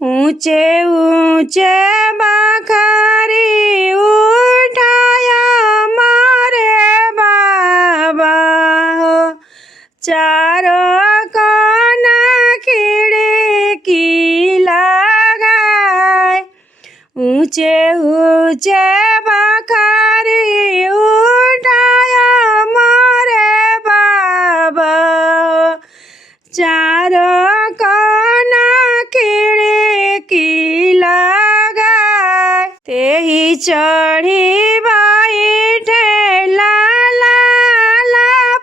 ऊंचे ऊंचे बखारी उठाया मारे बाबा हो, चारों कोना खिड़की लगाए। ऊंचे ऊंचे बखारी उठाया मारे बाबा हो, चारों कोना खिड़की लगाए। तेही चढ़ी बैठे लाला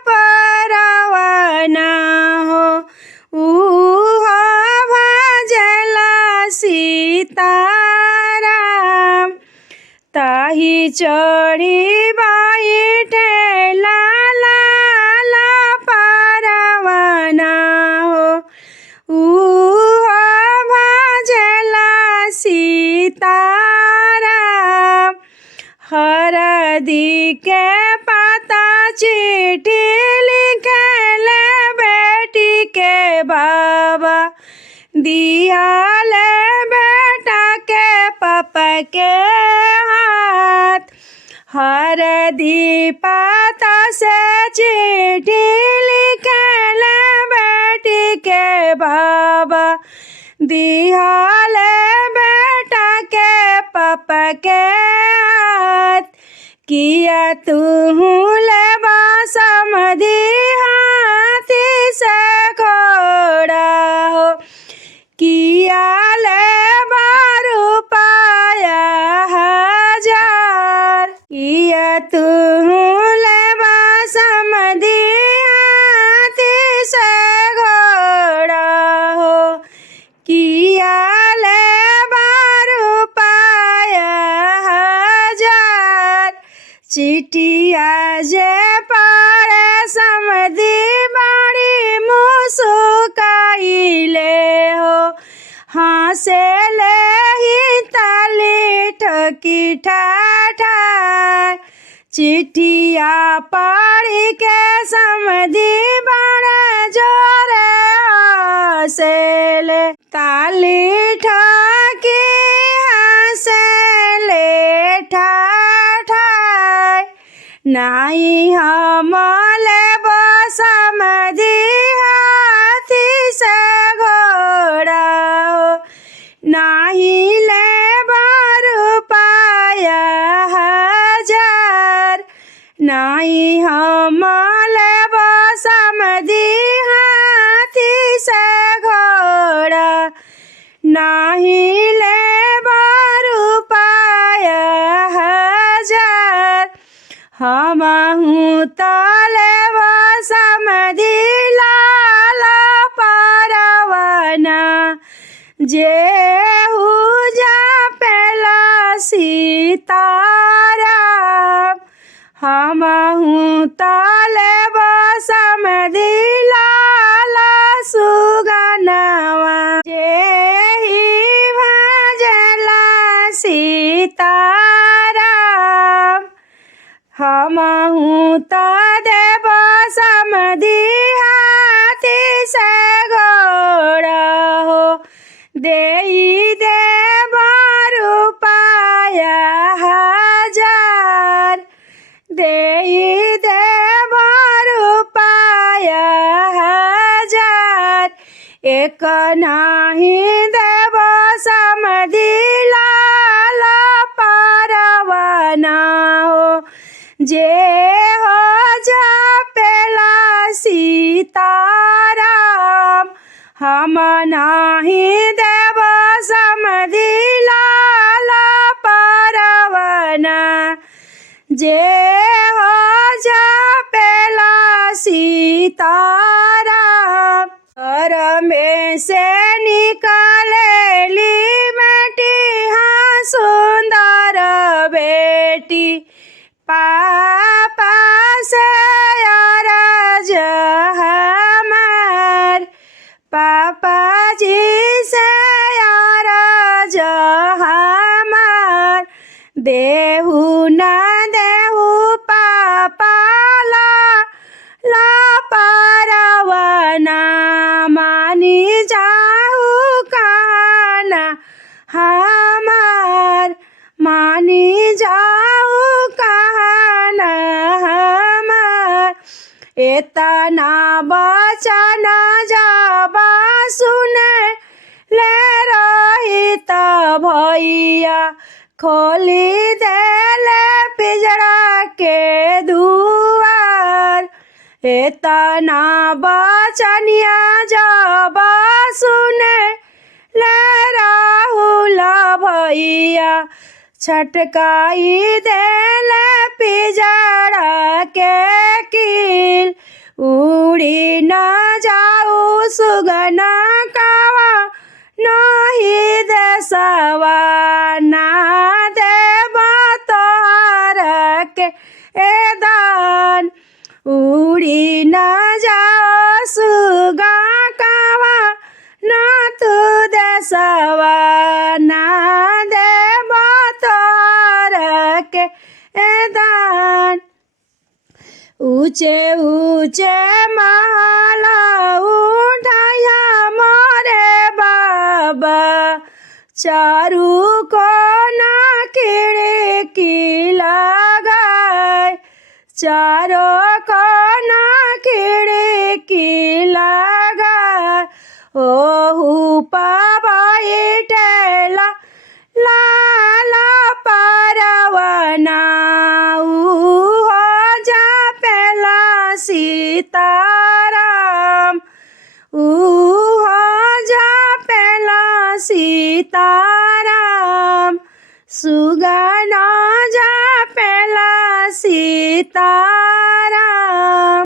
परवाना हो, उहो भजला सीताराम। ताही चढ़ी बैठे लाला परवाना हो, उहो भजला सीताराम। हरदी के पाता चिट्ठी लिखले बेटी के बाबा, दियाले बेटा के पापा के हाथ। हरदी पाता से चिट्ठी लिखले बेटी के बाबा, दियाले बेटा के पापा के हाथ। किया तू लेबा समधी हाथी से घोड़ा हो, किया लेबा रुपया 1000। किया तू लेबा समधी हाथी से घोड़ा हो, किया लेबा रुपया 1000। चिट्ठिया जे पड़े समधी बड़ी मुस्काइले हो, हंसे ले ही ताली ठोकी ठाठार। चिट्ठिया पढ़ी के समधी बड़े जोरे हंसेले, ताली ठोकी हंसेले ठाठार। नाई हम लेबो समधी हाथी से घोड़ा हो, नाही लेबो रुपया 1000। नाही हम लेबो समधी हाथी से घोड़ा, नाही लेबो रुपया 1000। हमहू तो लेबो समधी लाला परवाना, जेहू जपेला सीताराम। हमहू तो लेबो समधी लाला सुगनवा, जेही भजला सीताराम। हमहू तो देबो समधी हाथी से घोड़ा हो, देई देबो रुपया 1000। देई देबो रुपया 1000। एक नाही देबो समधी लाला परवाना हो, जे हो जपेला सीताराम। हम नाही देबो समधी लाला परवाना, जे हो जपेला सीताराम। घर में से निकलेली बेटी हाँ सुंदर बेटी, पापा से अरज हमार। पापा जी से अरज हमार, देहू ना देहू पापा ला परवाना, मानी जाहू कहना हमार मानी जाऊ कहना हमार इतना बचन जाबा सुने ले रही त भैया खोली देले पिजड़ा के दुआर इतना बचनिया जाबा सुने ले राहुल भैया छटकाई देले पिजड़ा के कील उड़ी न जाऊ सुगना कावा नहीं देसवा ना देव तोहर के ए दान उड़ी न जाओ सुगा कावा ना तू देसवा ना देव तोहर के ए दान ऊंचे ऊंचे महल उठाया मोरे बाबा चारू कोना खिड़की लगाए चारों कोना खिड़की लगाए ओहू पाबाई ठेला लाला परवना हो जा पेला सीताराम हो जा पेला सीताराम सुगना जा पेला सीताराम।